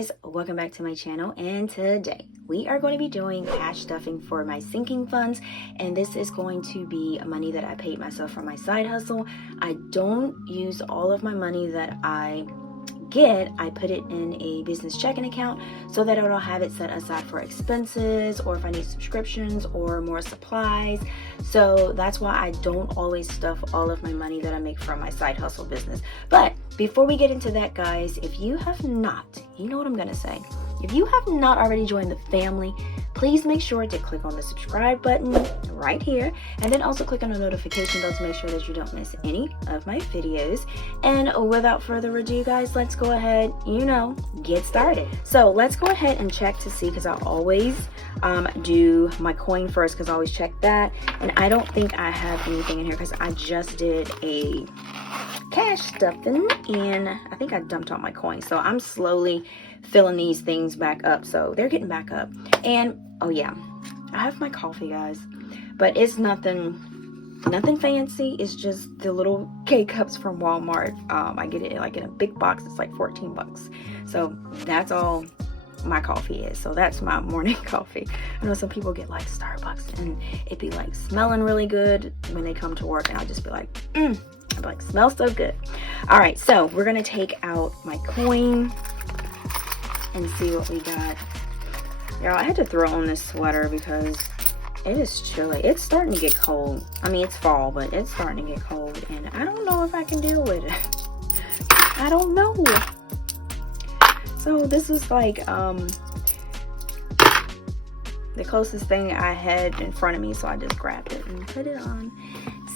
guys, welcome back to my channel, and today we are going to be doing cash stuffing for my sinking funds, and this is going to be money that I paid myself from my side hustle. I don't use all of my money that I get. I put it in a business checking account so that I'll have it set aside for expenses, or if I need subscriptions or more supplies. So that's why I don't always stuff all of my money that I make from my side hustle business. But before we get into that, guys, if you have not, you know what I'm gonna say, if you have not already joined the family, please make sure to click on the subscribe button right here, and then also click on the notification bell to make sure that you don't miss any of my videos. And without further ado, guys, let's go ahead, get started. So let's go ahead and check to see, because I always do my coin first, because I always check that. And I don't think I have anything in here because I just did a cash stuffing and I think I dumped all my coins. So I'm slowly filling these things back up, so they're getting back up. And oh yeah, I have my coffee, guys, but it's nothing fancy. It's just the little K-cups from Walmart. I get it like in a big box. It's like 14 bucks. So that's all my coffee is. So that's my morning coffee. I know some people get like Starbucks and it be like smelling really good when they come to work, and I'll just be like, I'll be like, smells so good. All right, so we're gonna take out my coin and see what we got. Y'all, I had to throw on this sweater because it is chilly. It's starting to get cold. I mean, it's fall, but it's starting to get cold, and I don't know if I can deal with it. I don't know. So this is like the closest thing I had in front of me, so I just grabbed it and put it on.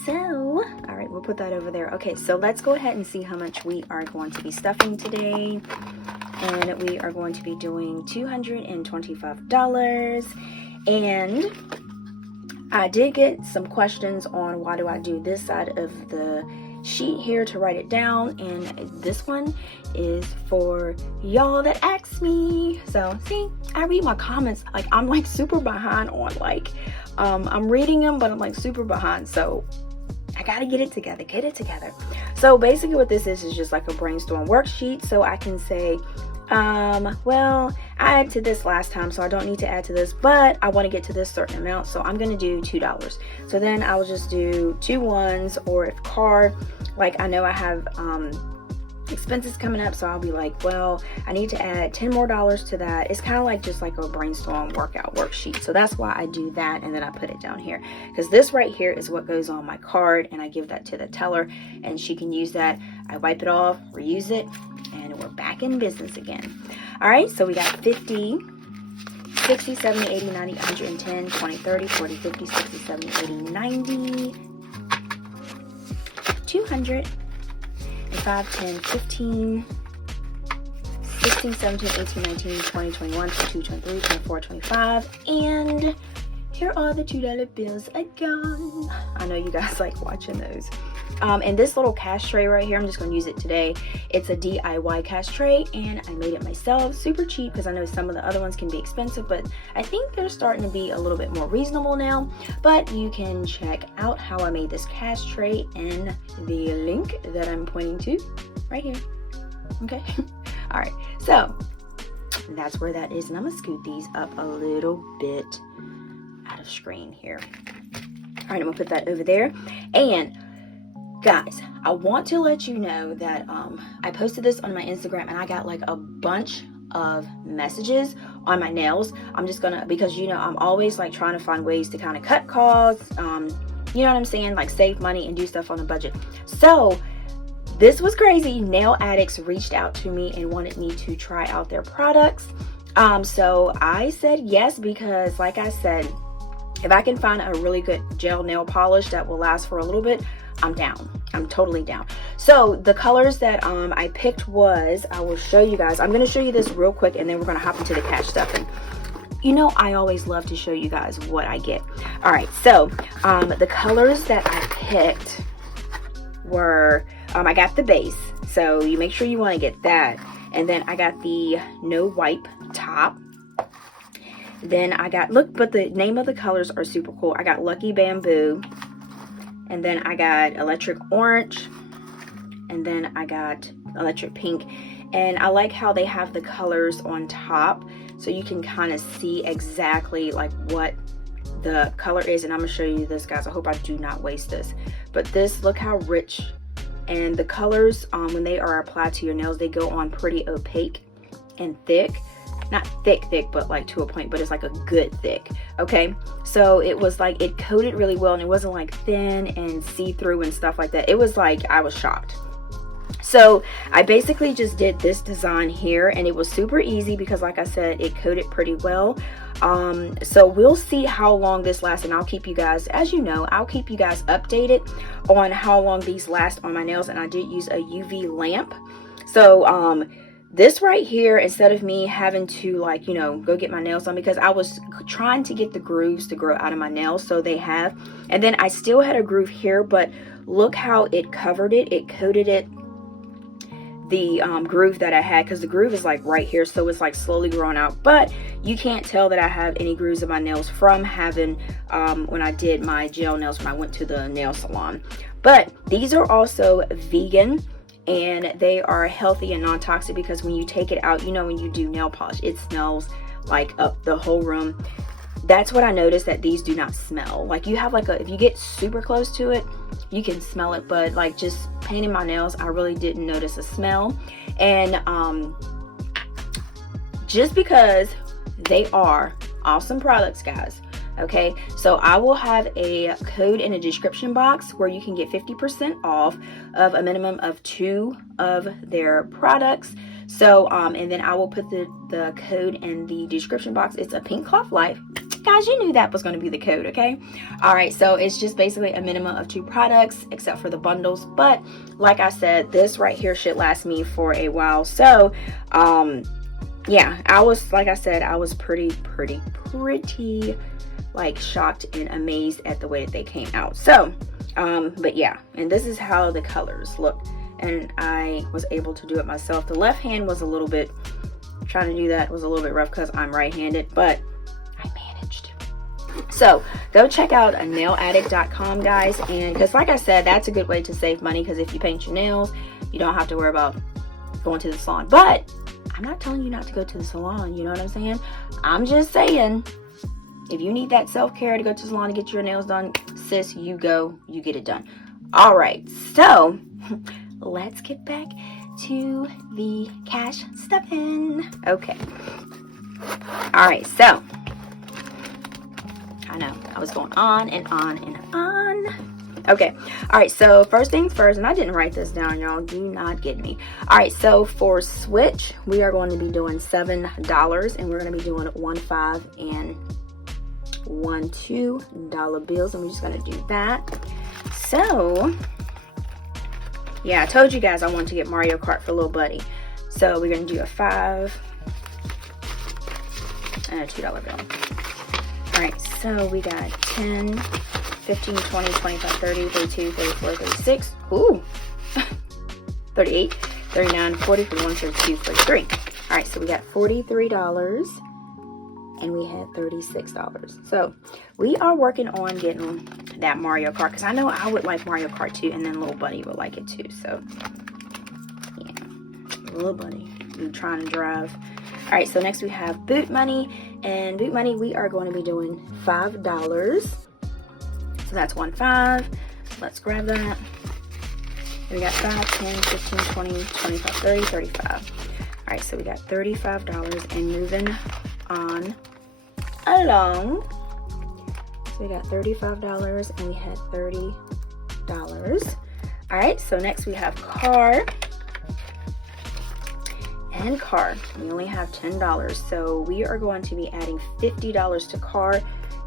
So, all right, we'll put that over there. Okay, so let's go ahead and see how much we are going to be stuffing today. And we are going to be doing $225. And I did get some questions on why do I do this side of the sheet here to write it down, and this one is for y'all that asked me. So see, I read my comments, like I'm like super behind on I'm reading them, but I'm like super behind, so I gotta get it together. So basically what this is just like a brainstorm worksheet, so I can say, well, I added to this last time, so I don't need to add to this, but I want to get to this certain amount, so I'm going to do $2. So then I will just do 2 ones, or if card, like I know I have expenses coming up, so I'll be like, well, I need to add $10 more to that. It's kind of like just like a brainstorm workout worksheet, so that's why I do that, and then I put it down here, because this right here is what goes on my card, and I give that to the teller and she can use that. I wipe it off, reuse it, and we're back in business again. All right, so we got 50, 60, 70, 80, 90, 110, 20, 30, 40, 50, 60, 70, 80, 90, 200, 5, 10, 15, 16, 17, 18, 19, 20, 21, 22, 23, 24, 25, and here are the $2 bills again. I know you guys like watching those. And this little cash tray right here, I'm just going to use it today. It's a DIY cash tray, and I made it myself. Super cheap, because I know some of the other ones can be expensive, but I think they're starting to be a little bit more reasonable now. But you can check out how I made this cash tray in the link that I'm pointing to right here. Okay. All right, so that's where that is, and I'm gonna scoot these up a little bit out of screen here. All right, I'm gonna put that over there. And guys, I want to let you know that I posted this on my Instagram, and I got like a bunch of messages on my nails. I'm just gonna, because I'm always like trying to find ways to kind of cut costs, you know what I'm saying, like save money and do stuff on a budget. So this was crazy. Nail Addicts reached out to me and wanted me to try out their products. So I said yes, because like I said, if I can find a really good gel nail polish that will last for a little bit, I'm down. I'm totally down. So the colors that I picked was, I will show you guys. I'm going to show you this real quick, and then we're going to hop into the cash stuffing. I always love to show you guys what I get. All right, so the colors that I picked were, I got the base, so you make sure you want to get that. And then I got the no wipe top. Then I got, look, but the name of the colors are super cool. I got Lucky Bamboo, and then I got Electric Orange, and then I got Electric Pink. And I like how they have the colors on top, so you can kind of see exactly like what the color is. And I'm gonna show you this, guys. I hope I do not waste this, but this, look how rich, and the colors when they are applied to your nails, they go on pretty opaque and thick. Not thick but like to a point, but it's like a good thick. Okay, so it was like it coated really well, and it wasn't like thin and see-through and stuff like that. It was like, I was shocked. So I basically just did this design here, and it was super easy because, like I said, it coated pretty well. So we'll see how long this lasts, and I'll keep you guys, as you know, I'll keep you guys updated on how long these last on my nails. And I did use a UV lamp. So this right here, instead of me having to, like, you know, go get my nails done, because I was trying to get the grooves to grow out of my nails, so they have. And then I still had a groove here, but look how it covered it. It coated it, the groove that I had, because the groove is like right here, so it's like slowly growing out, but you can't tell that I have any grooves in my nails from having when I did my gel nails when I went to the nail salon. But these are also vegan, and they are healthy and non-toxic, because when you take it out, you know, when you do nail polish, it smells like up the whole room. That's what I noticed, that these do not smell. Like, you have like a, if you get super close to it, you can smell it, but like just painting my nails, I really didn't notice a smell. And just because they are awesome products, guys. Okay, so I will have a code in a description box where you can get 50% off of a minimum of 2 of their products. So and then I will put the code in the description box. It's a Pink Cloth Life. Guys, you knew that was going to be the code. Okay, all right, so it's just basically a minimum of 2 products except for the bundles. But like I said, this right here should last me for a while. So yeah, I was, like I said, I was pretty like shocked and amazed at the way that they came out. So but yeah, and this is how the colors look, and I was able to do it myself. The left hand was a little bit, trying to do that was a little bit rough because I'm right-handed, but I managed. So go check out NAILADDICT.com, guys, and because like I said, that's a good way to save money, because if you paint your nails, you don't have to worry about going to the salon. But I'm not telling you not to go to the salon, you know what I'm saying? I'm just saying, if you need that self-care to go to the salon to get your nails done, sis, you go, you get it done. All right, so let's get back to the cash stuffing. Okay. All right, so I know I was going on and on and on. Okay, all right, so first things first, and I didn't write this down, y'all, do not get me. All right, so for switch, we are going to be doing $7, and we're going to be doing 1 $5 and 1 $2 bills, and we're just going to do that. So yeah, I told you guys I wanted to get Mario Kart for little buddy, so we're going to do a 5 and a $2 bill. All right, so we got 10, 15, 20, 25, 30, 32, 34, 36, ooh, 38, 39, 40, 41, 42, 43. All right, so we got $43, and we had $36. So we are working on getting that Mario Kart, because I know I would like Mario Kart too, and then little buddy would like it too. So yeah, little buddy, you trying to drive. All right, so next we have boot money, and boot money we are going to be doing $5. So that's 1 $5. Let's grab that. We got 5, 10, 15, 20, 25, 30, 35. All right, so we got $35, and moving on along. So we got $35, and we had $30. All right, so next we have car. And car, we only have $10. So we are going to be adding $50 to car,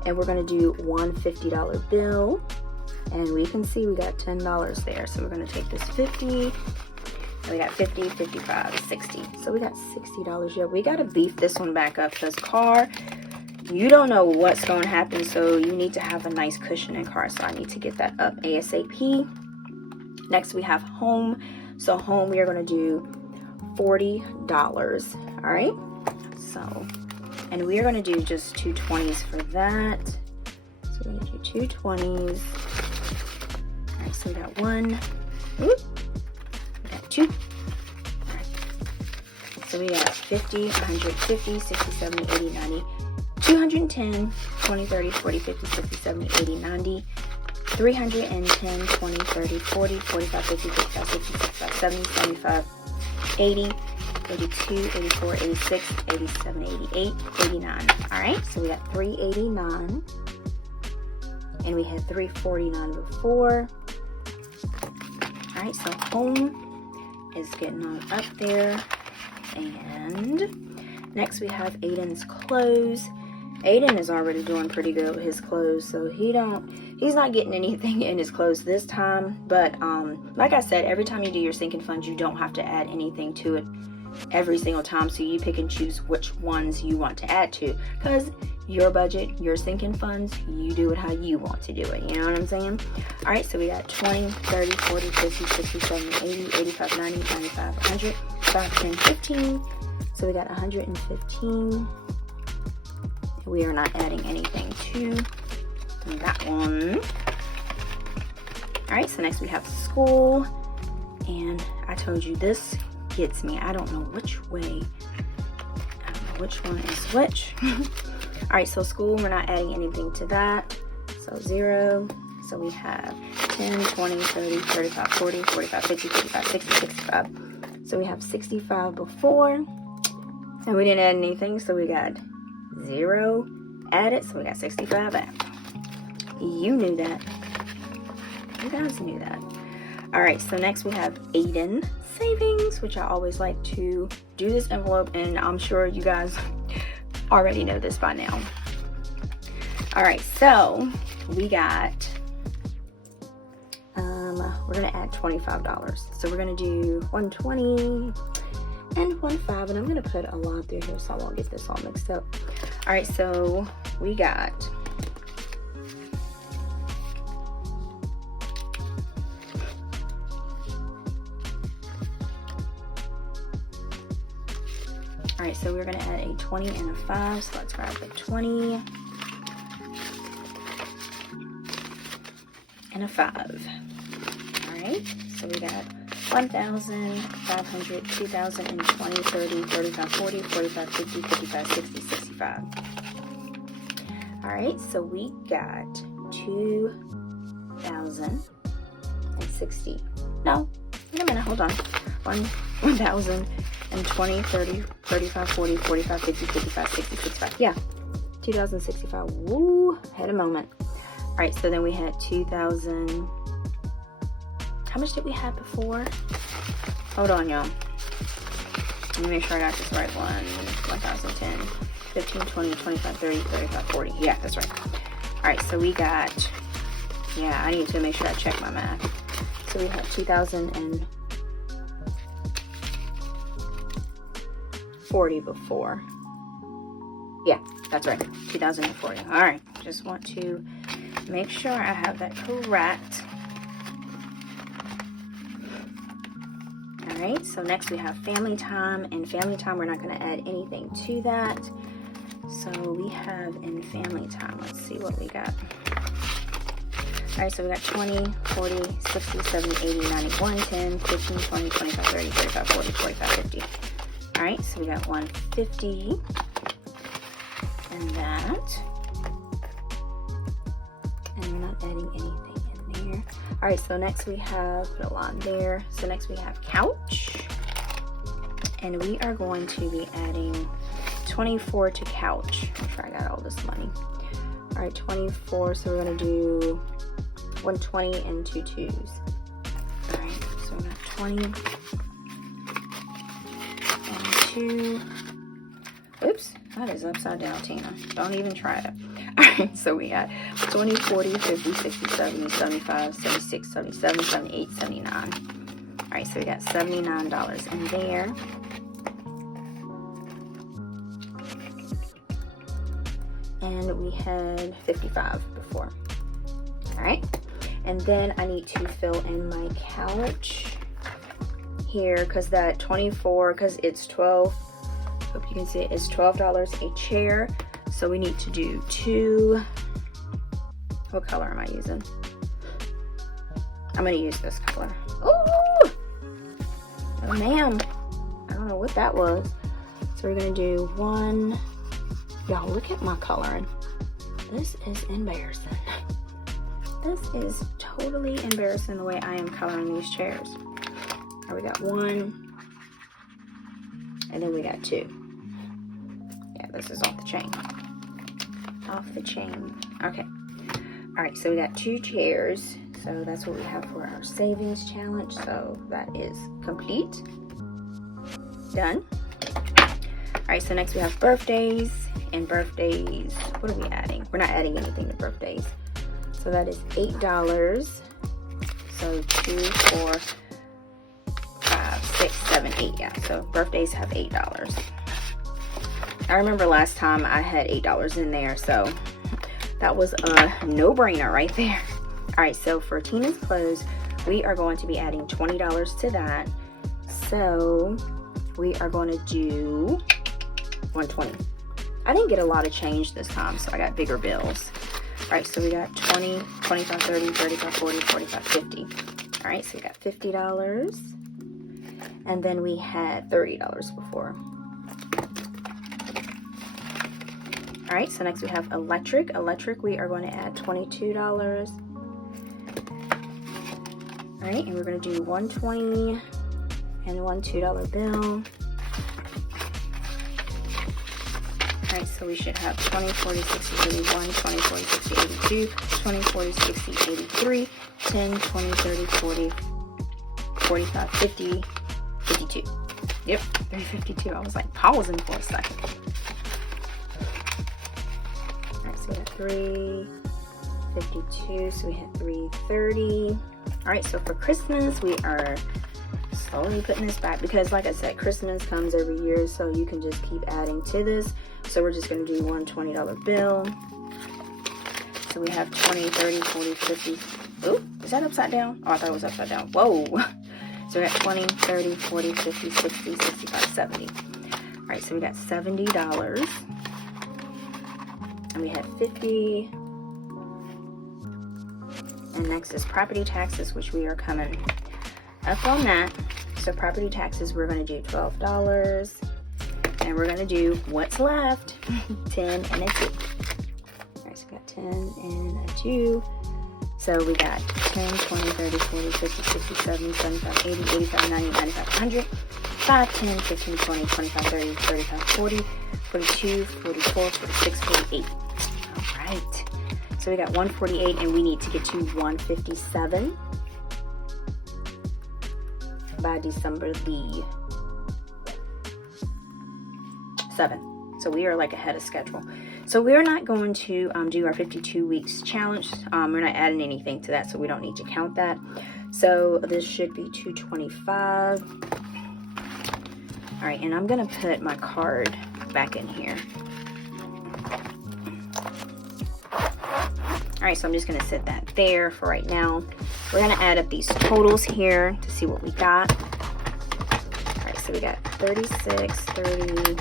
and we're going to do one $50 bill, and we can see we got $10 there. So we're going to take this 50, and we got 50, 55, 60. So we got $60. Yeah, we got to beef this one back up, because car, you don't know what's going to happen, so you need to have a nice cushion in car. So I need to get that up ASAP. Next we have home. So home, we are going to do $40. All right, so, and we are going to do just 2 20s for that. So we're going to do 2 20s. All right, so we got 1, we got 2, all right, so we got 50, 150, 60, 70, 80, 90, 210, 20, 30, 40, 50, 60, 70, 80, 90, 310, 20, 30, 40, 45, 50, 55, 60, 65, 70, 75, 80, 82, 84, 86, 87, 88, 89. All right, so we got 389, and we had 349 before. All right, so home is getting on up there. And next we have Aiden's clothes. Aiden is already doing pretty good with his clothes, so he's not getting anything in his clothes this time. But like I said, every time you do your sinking funds, you don't have to add anything to it every single time. So you pick and choose which ones you want to add to, because your budget, your sinking funds, you do it how you want to do it. You know what I'm saying? All right, so we got 20, 30, 40, 50, 60, 70, 80, 85, 90, 95, 100, 5, 10, 15. So we got 115. We are not adding anything to that one. All right, so next we have school. And I told you this gets me. I don't know which way. I don't know which one is which. All right, so school, we're not adding anything to that. So 0. So we have 10, 20, 30, 35, 40, 45, 50, 55, 60, 65. So we have 65 before. And we didn't add anything, so we got 0 added. So we got 65 out. You knew that. You guys knew that. All right, so next we have Aiden savings, which I always like to do this envelope, and I'm sure you guys already know this by now. All right, so we got we're gonna add $25. So we're gonna do 120 and 15, and I'm gonna put a lot through here so I won't get this all mixed up. All right, so we got all right, so we're gonna add a 20 and a 5. So let's grab the 20 and a 5. All right, so we got 1,000, 500, 2,000, and 20, 30, 35, 40, 45, 50, 55, 60, 65. All right, so we got 2,060. No, wait a minute, hold on. 1,000 and 20, 30, 35, 40, 45, 50, 55, 60, 65. Yeah, 2,065. Woo, had a moment. All right, so then we had 2,000. How much did we have before? Hold on, y'all. Let me make sure I got this right one. 1,010, 15, 20, 25, 30, 35, 40. Yeah, that's right. All right, so we got, yeah, I need to make sure I check my math. So we had 2,040 before. Yeah, that's right. 2,040. All right, just want to make sure I have that correct. All right, so next we have family time, and family time, we're not going to add anything to that. So we have in family time, let's see what we got. All right, so we got 20, 40, 60, 70, 80, 90, 110, 15, 20, 25, 30, 35, 40, 45, 50. All right, so we got 150 and that. And we're not adding anything in there. All right, so next we have, put a line there. So next we have couch. And we are going to be adding 24 to couch. Make sure I got all this money. All right, 24, so we're gonna do 120 and 2 2s. All right, so we got 20 and 2. Oops, that is upside down, Tina. Don't even try it. All right, so we got 20, 40, 50, 60, 70, 75, 76, 77, 78, 79. All right, so we got $79 in there. And we had 55 before. All right, and then I need to fill in my couch here, because that 24, because it's 12, hope you can see it, it's $12 a chair. So we need to do 2. What color am I using? I'm gonna use this color. Ooh! Oh ma'am, I don't know what that was. So we're gonna do one. Y'all, look at my coloring. This is embarrassing. This is totally embarrassing the way I am coloring these chairs. All right, we got one, and then we got two. Yeah, this is off the chain. Off the chain. Okay. All right, so we got two chairs. So that's what we have for our savings challenge. So that is complete. Done. All right, so next we have birthdays. And birthdays, what are we adding? We're not adding anything to birthdays. So that is $8. So 2, 4, 5, 6, 7, 8. Yeah, so birthdays have $8. I remember last time I had $8 in there, so that was a no-brainer right there. All right, so for Tina's clothes, we are going to be adding $20 to that. So we are going to do $120. I didn't get a lot of change this time, so I got bigger bills. All right, so we got 20, 25, 30, 35, 40, 45, 50. All right, so we got $50. And then we had $30 before. All right, so next we have electric. Electric, we are going to add $22. All right, and we're going to do $120 and one $2 bill. All right, so we should have 20, 40, 60, 81, 20, 40, 60, 82, 20, 40, 60, 83, 10, 20, 30, 40, 45, 50, 52. Yep, 352. I was like pausing for a second. All right, so we have 352, so we have 330. All right, so for Christmas, we are slowly putting this back because, like I said, Christmas comes every year, so you can just keep adding to this. So we're just going to do one $20 bill. So we have 20, 30, 40, 50. Oh, is that upside down? Oh, I thought it was upside down. Whoa. So we got 20, 30, 40, 50, 60, 65, 70. All right, so we got $70. And we had 50. And next is property taxes, which we are coming up on that. So property taxes, we're going to do $12. And we're going to do what's left, 10 and a 2. All right, so we got 10 and a 2. So we got 10, 20, 30, 40, 50, 60, 70, 75, 80, 85, 90, 95, 100, 5, 10, 15, 20, 25, 30, 35, 40, 42, 44, 46, 48. All right. So we got 148 and we need to get to 157 by December the 7th. So we are like ahead of schedule. So we're not going to do our 52 weeks challenge. We're not adding anything to that, so we don't need to count that. So this should be 225. All right, and I'm gonna put my card back in here. All right, so I'm just gonna set that there for right now. We're gonna add up these totals here to see what we got. All right, so we got 36, 30,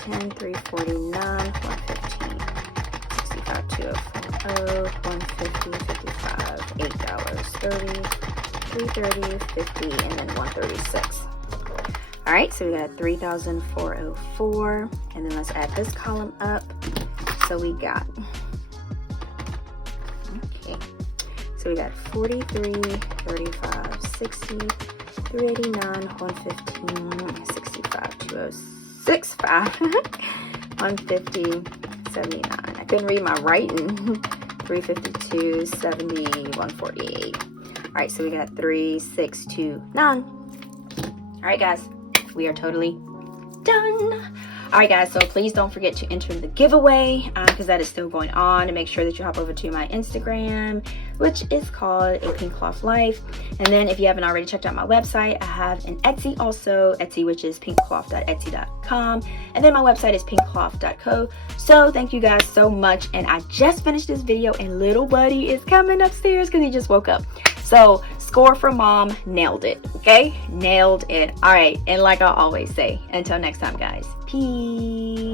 10, 349, 115, 65, 2040, 150, 55, $8, 30, 330, 50, and then 136. All right, so we got 3,404, and then let's add this column up. So we got, okay, so we got 43, 35, 60, 389, 115, 65, 206.5, 150, 79. I couldn't read my writing. 352, 70, 148. All right, so we got 3629. All right, guys, we are totally done. All right, guys, so please don't forget to enter the giveaway because that is still going on. And make sure that you hop over to my Instagram, which is called A Pink Cloth Life. And then if you haven't already checked out my website, I have an Etsy also, Etsy, which is pinkcloth.etsy.com. And then my website is pinkcloth.co. So thank you guys so much. And I just finished this video and little buddy is coming upstairs because he just woke up. So score for mom, nailed it, okay? Nailed it. All right, and like I always say, until next time, guys, peace.